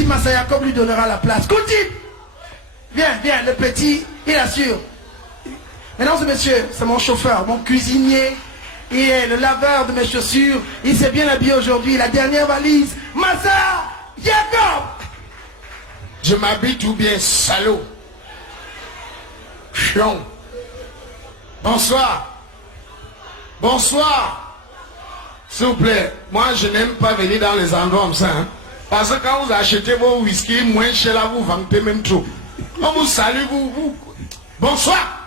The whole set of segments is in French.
petit Massa Jacob lui donnera la place. Continue. Viens, viens, le petit, il assure. Mesdames et messieurs, c'est mon chauffeur, mon cuisinier. Il est le laveur de mes chaussures. Il s'est bien habillé aujourd'hui. La dernière valise, Massa Jacob. Je m'habille tout bien, salaud. Chiant. Bonsoir. Bonsoir. S'il vous plaît, moi je n'aime pas venir dans les endroits comme ça. Hein, parce que quand vous achetez vos whisky, moins cher là, vous vantez même trop. On vous salue, vous. Bonsoir.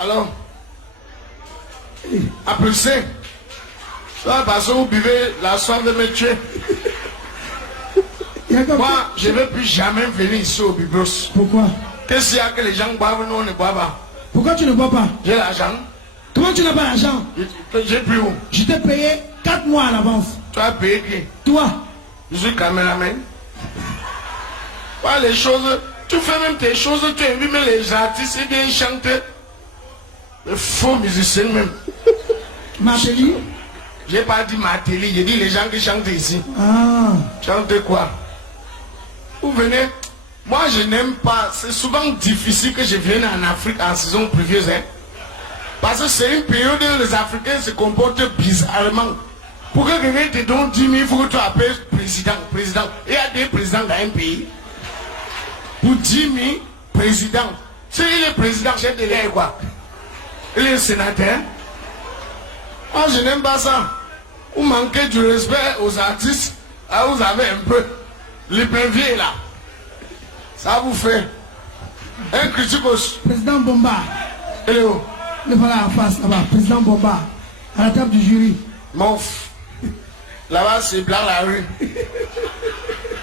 Alors, applaudissez. Ça, parce que vous buvez la soif de me tuer. Moi, je ne veux plus jamais venir ici au Biblos. Pourquoi? Qu'est-ce qu'il y a que les gens boivent, nous on ne boit pas? Pourquoi tu ne bois pas? J'ai l'argent. Comment tu n'as pas l'argent? J'ai plus où? Je t'ai payé 4 mois à l'avance. Tu as payé qui? Toi? Je suis caméraman. Voilà les choses. Tu fais même tes choses, tu invites même les artistes et bien chanter. Les faux musiciens même. Martelly? J'ai pas dit Martelly, j'ai dit les gens qui chantent ici. Ah. Chantez quoi? Vous venez. Moi je n'aime pas. C'est souvent difficile que je vienne en Afrique en saison pluvieuse. Hein? Parce que c'est une période où les Africains se comportent bizarrement. Pour que quelqu'un te donne 10 000, il faut que tu appelles président. Il y a des présidents dans un pays. Pour 10 000, président. Si il est président, chef de l'État, quoi? Il est sénateur. Moi, je n'aime pas ça. Vous manquez du respect aux artistes. Ah, vous avez un peu l'épervier là. Ça vous fait un criticos. Président Bomba. Il est où? Le voilà en face là-bas. Président Bomba. À la table du jury. Mouf. Là-bas, c'est blanc la rue.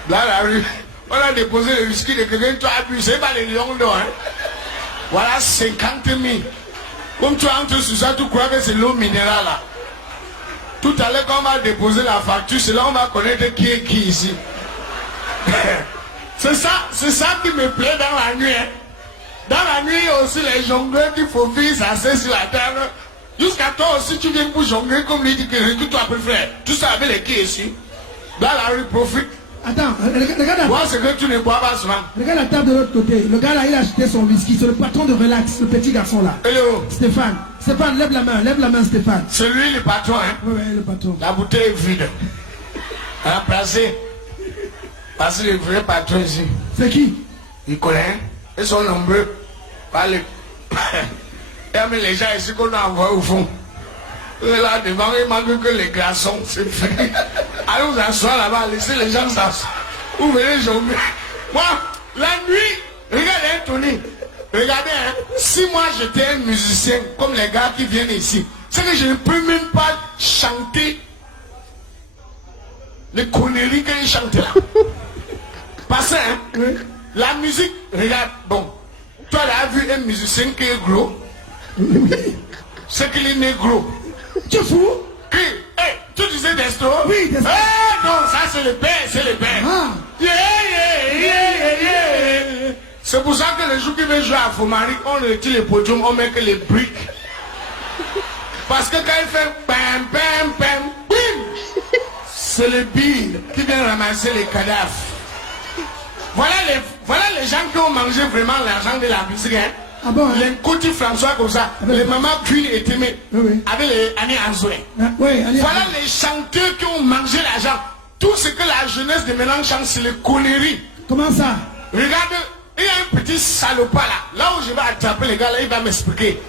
Blanc la rue. On a déposé le whisky de quelqu'un, tu as abusé par les lions d'or. Hein? Voilà 50 000. Comme tu entres sur ça, tu crois que c'est l'eau minérale là. Tout à l'heure, quand on va déposer la facture, c'est là on va connaître qui est qui ici. C'est ça qui me plaît dans la nuit. Hein? Dans la nuit, il y a aussi les jongleurs qui faufilent s'asseoir sur la table. Jusqu'à toi aussi, tu viens pour jongler comme lui dit que toi préfères. Tu sais avec les qui ici. Dans la rue, profite. Attends, regarde. Moi, c'est que tu ne bois pas souvent. Regarde la table de l'autre côté. Le gars là, il a acheté son whisky. C'est le patron de Relax, le petit garçon là. Hello. Stéphane. Stéphane, lève la main, Stéphane. C'est lui le patron, hein? Oui, le patron. La bouteille est vide. On a placé. Parce que le vrai patron ici. C'est qui? Il connaît, hein? Ils sont nombreux. Par les... Il y a les gens ici qu'on a envoyé au fond. Là devant, il manque que les glaçons. C'est fait. Allez vous asseoir là-bas, laissez les gens s'asseoir. Vous venez jongler. Moi, la nuit, regardez hein, Tony. Regardez, hein, si moi j'étais un musicien comme les gars qui viennent ici, c'est que je ne peux même pas chanter les conneries qu'ils chantent là. Parce que hein, la musique, regarde, bon, toi là, as vu un musicien qui est gros. C'est qu'il est négro. Tu es fou? Qui? Hey, tu disais Destro? Oui, Destro. Eh non, ça c'est le père, c'est le père. Ah. Yeah. C'est pour ça que les gens qui veulent jouer à Fomari, on retire les podiums, on met que les briques. Parce que quand il fait bam, bim, c'est le bille qui vient ramasser les cadavres. Voilà les gens qui ont mangé vraiment l'argent de la musique. Hein? Ah bon, hein? Les Côti François comme ça, les mamans Queen et Témé, avec les Annie Anzoué. Voilà les chanteurs qui ont mangé l'argent. Tout ce que la jeunesse de maintenant chante, c'est les conneries. Comment ça? Regarde, il y a un petit salopard là. Là où je vais attraper les gars, là, il va m'expliquer.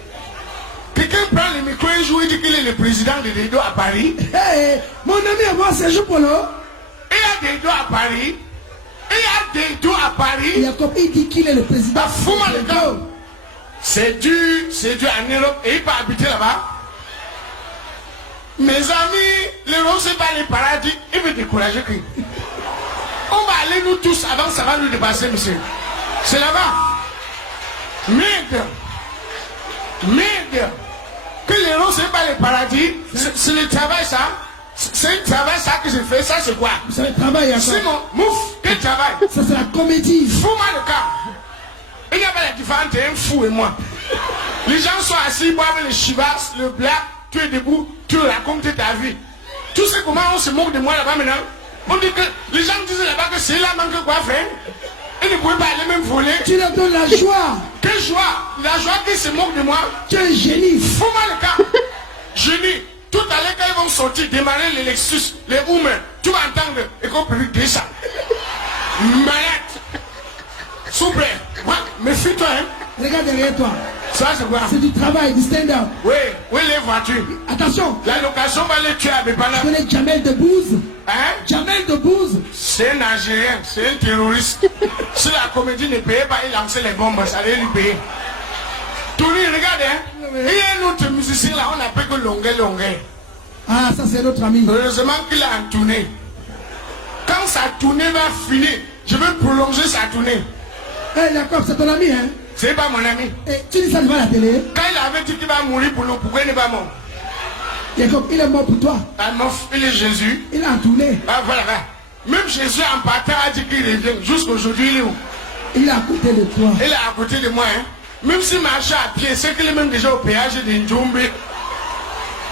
Quelqu'un prend le micro et joue, il dit qu'il est le président de Dedo à Paris. Hey, mon ami à moi, c'est Joupolo. Il y a Dedo à Paris. Il y a Dedo à Paris. Jacob, il dit qu'il est le président. Ah, fous-moi le gars. C'est dur en Europe et il peut habiter là-bas. Mes amis, l'Europe c'est pas le paradis, il veut décourager qui? On va aller nous tous avant, ça va nous dépasser, monsieur. C'est là-bas. Merde. Que l'Europe c'est pas le paradis, c'est le travail ça. C'est un travail ça que je fais, ça c'est quoi? C'est le travail, Jacob. Simon, mouf, quel travail? Ça c'est la comédie. Fous-moi le cas. Il n'y a pas la différence entre un fou et moi. Les gens sont assis, ils boivent le chivas, le black, tu es debout, tu racontes ta vie. Tu sais comment on se moque de moi là-bas maintenant? On dit que les gens disent là-bas que c'est là manque quoi faire. Ils ne pouvaient pas aller même voler. Tu leur donnes la joie. Quelle joie? La joie qui se moque de moi. Tu es un génie. Fous-moi le cas. Génie. Tout à l'heure quand ils vont sortir, démarrer les Lexus, les Hummer, tu vas entendre et qu'on peut dire ça. Malade. Souple. Ouais, méfie-toi, hein. Regarde derrière toi. Ça c'est quoi? C'est du travail, du stand-up. Oui, oui les voitures. Attention. La location va les tuer à Bépana. Tu connais Jamel Debbouze? Hein? Jamel Debbouze. C'est un Algérien, c'est un terroriste. Si la comédie ne payait pas, il lançait les bombes, ça allait lui payer. Tony, regarde, hein. Il y a un autre musicien là, on appelle que Longuet. Ah, ça c'est notre ami. Heureusement qu'il a en tournée. Quand sa tournée va finir, je vais prolonger sa tournée. Eh Jacob, c'est ton ami, hein? C'est pas mon ami. Et tu dis ça devant la télé? Quand il avait dit qu'il va mourir pour nous, pourquoi il n'est pas mort? Jacob, il est mort pour toi. Ah non, il est Jésus. Il a tourné. Ah voilà. Même Jésus en partant a dit qu'il revient. Jusqu'aujourd'hui, il est où? Il est à côté de toi. Il est à côté de moi, hein. Même s'il marche à pied, c'est qu'il est même déjà au péage de Ndjombe.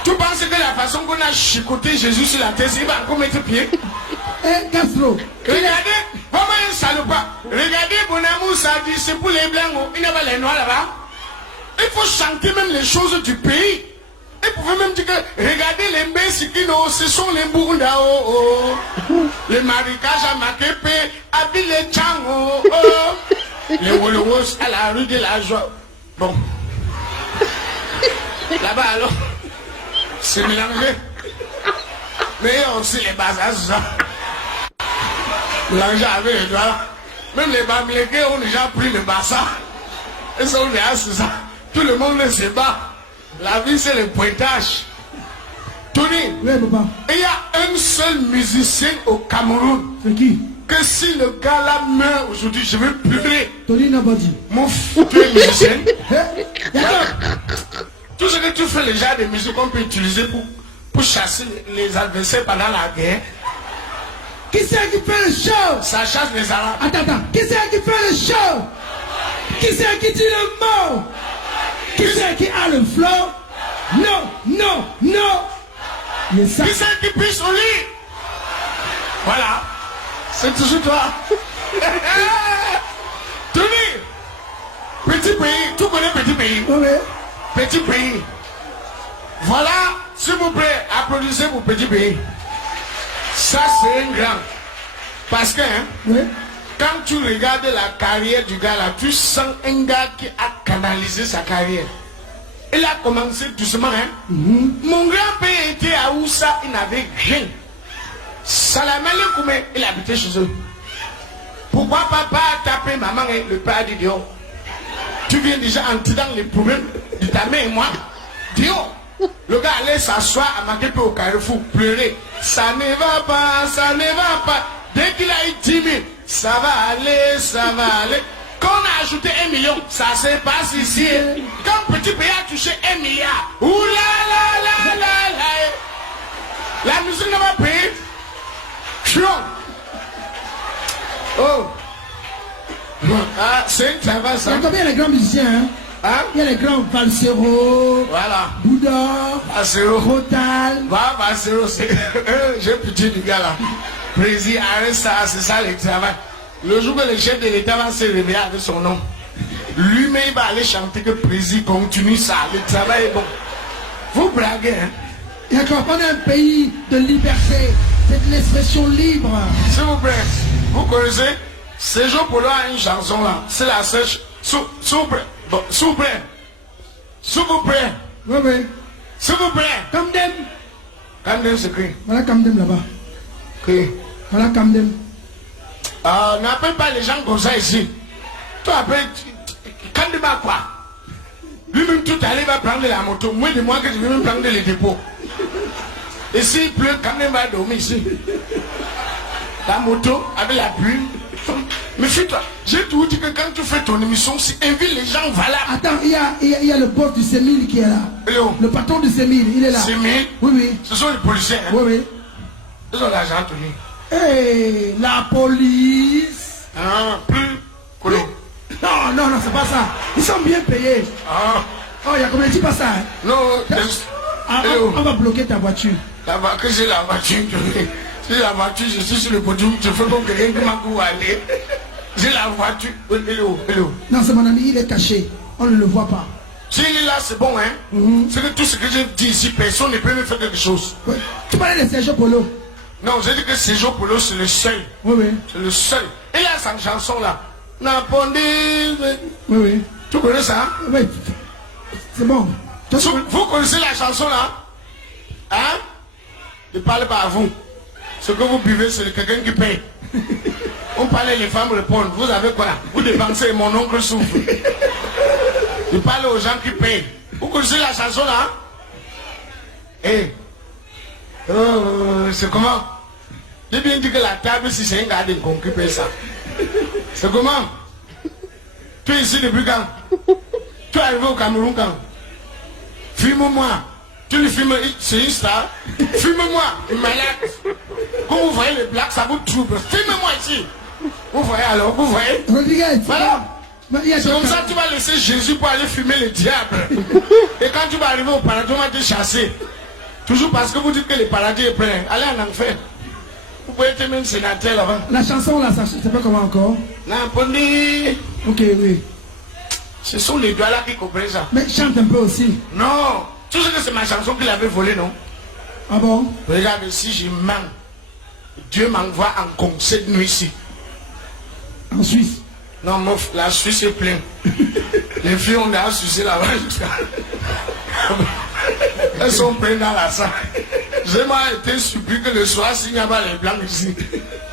Tu penses que la façon qu'on a chicoté Jésus sur la tête, il va encore mettre pied? Eh, Castro. Regardez, comment il ne salue pas. Regardez, mon amour, ça dit, c'est pour les blancs, il n'y a pas les noirs là-bas. Il faut chanter même les choses du pays. Il pouvait même dire que, regardez les Mbésikino, ce sont les Burunda, les Marikaja à Makepe, Abi les Tchango, les Wolowos à la rue de la Joie. Bon. Là-bas alors, c'est mélangé. Mais il y a aussi les bazars, ça. Mélangé avec les doigts. Même les Bamilekés ont déjà pris le bassin. Ils sont déjà sur ça. Tout le monde se bat. La vie, c'est le pointage. Tony, Oui, papa. il y a un seul musicien au Cameroun. C'est qui? Que si le gars là meurt aujourd'hui, je vais pleurer. Tony Nabadi. Mon futur musicien. Eh, Jacob. Tout ce que tu fais, les genres de musique qu'on peut utiliser pour chasser les adversaires pendant la guerre. Qui c'est qui fait le show? Ça chasse les Arabes. Attends. Qui c'est qui fait le show? Qui c'est qui dit le mot? Qui c'est qui a le flow? Non. Mais ça. Qui c'est qui pisse au lit? Voilà. C'est toujours toi. Tony, petit pays, tu connais petit pays? Oui. Petit pays. Voilà, s'il vous plaît, applaudissez pour petit pays. Ça, c'est un grand. Parce que, hein, Oui. quand tu regardes la carrière du gars là, tu sens un gars qui a canalisé sa carrière. Il a commencé doucement, hein. Mon grand-père était à Oussa, il n'avait rien. Salamale Koumé, il habitait chez eux. Pourquoi papa a tapé maman et le père dit Dio? Tu viens déjà entrer dans les problèmes de ta mère et moi. Dio, le gars allait s'asseoir à Makepe au Carrefour, pleurer. Ça ne va pas. Dès qu'il a eu 10 000, ça va aller. Quand on a ajouté 1 million, ça se passe ici. Quand petit pays a touché 1 milliard, oulala, la musique n'a pas payé. Oh. Ah, c'est un travail ça. Il y a les grands musiciens, hein? Hein? Il y a les grands Valsero, Voilà. Bouddha, Valsero. Rotal. Va, Valsero, c'est. J'ai pitié du gars là. Président, arrête ça, c'est ça le travail. Le jour que le chef de l'État va se réveiller avec son nom, lui-même il va aller chanter que président continue ça. Le travail est bon. Vous braguez, hein? D'accord, on est un pays de liberté, c'est de l'expression libre. S'il vous plaît, vous connaissez Séjour Polo a une chanson là. C'est la sèche. S'il vous plaît. Bon, s'il vous plaît. S'il vous plaît. Oui. S'il vous plaît. Kamdem. Kamdem c'est qui? Voilà Kamdem là-bas. Qui? Voilà Kamdem. N'appelle pas les gens comme ça ici. Toi appelles Kamdem à quoi? Lui-même tout à l'heure va prendre la moto. Moi de moi que je vais même prendre les dépôts. Et s'il pleut, Kamdem va dormir ici. La moto avec la pluie. Mais suis-toi, j'ai tout dit que quand tu fais ton émission, si invite les gens, voilà. Attends, il y a le boss du Sémil qui est là. Hello. Le patron du Sémil, il est là. Sémil? Oui. Ce sont les policiers. Hein? Oui. Ils ont l'argent, Tony. Hey, la police. Ah, plus. Colo. Non, c'est pas ça. Ils sont bien payés. Ah. Oh, il y a combien de dis pas ça, hein? Non, On va bloquer ta voiture. Que j'ai la voiture, Tony. J'ai la voiture, je suis sur le podium, je fais comme quelqu'un qui m'a couru aller. J'ai la voiture. Hello. Non, c'est mon ami, il est caché. On ne le voit pas. S'il est là, c'est bon, hein. C'est que tout ce que j'ai dit ici, personne ne peut me faire quelque chose. Oui. Tu parlais de Sergio Polo. Non, j'ai dit que Sergio Polo, c'est le seul. Oui. C'est le seul. Il a sa chanson là. Napondé. Oui. Tu connais ça? Oui. C'est bon. Vous connaissez la chanson là? Hein? Ne parlez pas à vous. Ce que vous buvez, c'est quelqu'un qui paye. On parlait, les femmes répondent. Vous avez quoi? Vous dépensez, mon oncle souffre. Je parle aux gens qui payent. Vous connaissez la chanson là? Eh. C'est comment? J'ai bien dit que la table, si c'est un gardien qui paye ça. C'est comment? Tu es ici depuis quand? Tu es arrivé au Cameroun quand? Filme-moi. Tu le filmes, c'est une star. Filme-moi, il est malade. Quand vous voyez les blacks, ça vous trouble. Filme-moi ici. Vous voyez alors, vous voyez? Rodriguez. Voilà. C'est comme ça que tu vas laisser Jésus pour aller fumer le diable. Et quand tu vas arriver au paradis, on va te chasser. Toujours parce que vous dites que le paradis est plein. Allez en enfer. Vous pouvez être même sénateur là-bas. La chanson là, ça ne sais pas comment encore. Namponi. Ok, oui. Ce sont les doigts là qui comprennent ça. Mais chante un peu aussi. Non. Tu sais que c'est ma chanson qu'il avait volée, non? Ah bon? Regarde, si je mens, Dieu m'envoie en concert de nuit ici. En Suisse? Non, la Suisse est pleine. Les filles ont déjà sucé là-bas jusqu'à... Elles sont pleines dans la salle. J'ai moi été surpris que le soir, s'il n'y a pas les blancs ici.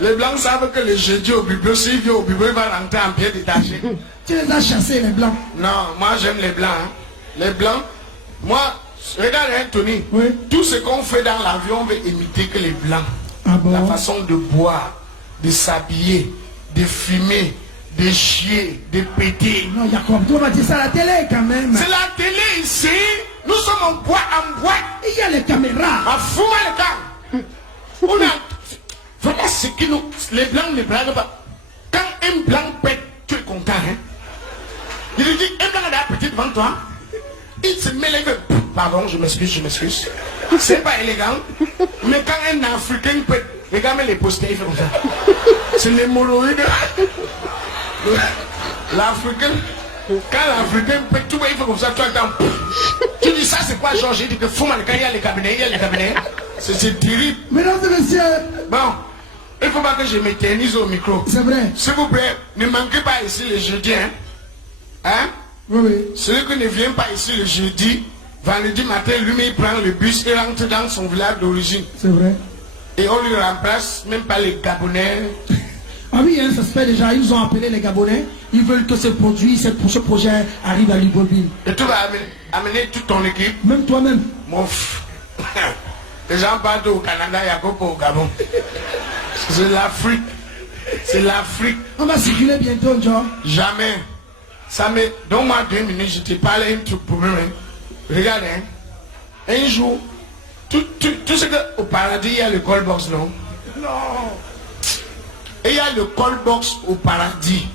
Les blancs savent que le jeudi au biblio, s'il vient au biblio, il va rentrer en pied détaché. Tu les as chassés, les blancs? Non, moi j'aime les blancs. Hein. Les blancs, moi, regarde Anthony, oui. Tout ce qu'on fait dans l'avion, on veut imiter que les blancs. Ah bon? La façon de boire, de s'habiller, de fumer, de chier, de péter. Non, Jacob, tu vas dire ça à la télé quand même. C'est la télé ici. Nous sommes en boîte. Il y a les caméras. À fou le camp. On a... Voilà ce qui nous... Les blancs ne blaguent pas. Quand un blanc pète, tu es content, hein? Il lui dit, un blanc a la petite devant toi. Il se met les veines. Pardon, je m'excuse. C'est pas élégant. Mais quand un Africain pète, regarde les posters, il fait comme ça. C'est l'hémorroïde. L'Africain, quand l'Africain pète, tout il fait comme ça, toi, tu dis ça, c'est quoi, Georges? Il dit que Fouman, quand il y a les cabinets, c'est terrible. Mesdames et messieurs. Bon, il ne faut pas que je m'éternise au micro. C'est vrai. S'il vous plaît, ne manquez pas ici le jeudi, hein? Hein? Oui. Celui qui ne vient pas ici le jeudi, vendredi matin, lui-même il prend le bus et rentre dans son village d'origine. C'est vrai. Et on lui remplace, même pas les Gabonais. Ah oui, hein, ça se fait déjà. Ils ont appelé les Gabonais. Ils veulent que ce projet arrive à Libreville. Et tu vas amener toute ton équipe. Même toi-même. Mon les gens partent au Canada, il n'y a pas au Gabon. C'est l'Afrique. C'est l'Afrique. On va circuler bientôt, John. Jamais. Ça me... Donne-moi 2 minutes, je te parle un truc pour moi. Regarde, hein. Un jour, tu sais qu'au paradis, il y a le call box, non? Non. Et il y a le call box au paradis.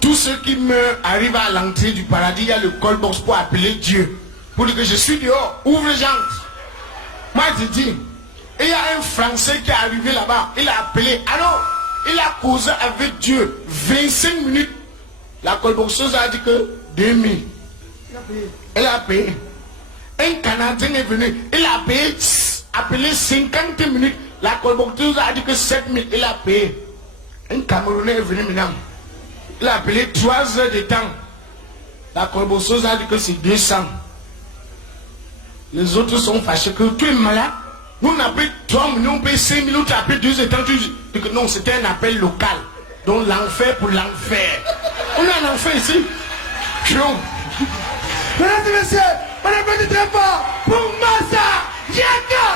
Tous ceux qui meurent arrivent à l'entrée du paradis, il y a le call box pour appeler Dieu. Pour dire que je suis dehors, ouvre les gens. Moi je te dis, et il y a un Français qui est arrivé là-bas, il a appelé, alors, il a causé avec Dieu 25 minutes. La colboxeuse a dit que 2000. Elle a payé. Un Canadien est venu, il a payé, appelé 50 minutes. La colboxeuse a dit que 7000, il a payé. Un Camerounais est venu maintenant. Il a appelé 3 heures de temps. La colboxeuse a dit que c'est 200. Les autres sont fâchés que tu es malade. Nous on a payé 3 millions, on paye 5 millions, tu as payé 2 heures de temps. Tu dis que non, c'était un appel local. Donc l'enfer pour l'enfer. On a un enfer ici. Mesdames et messieurs, on applaudit très fort pour Massa Diaga.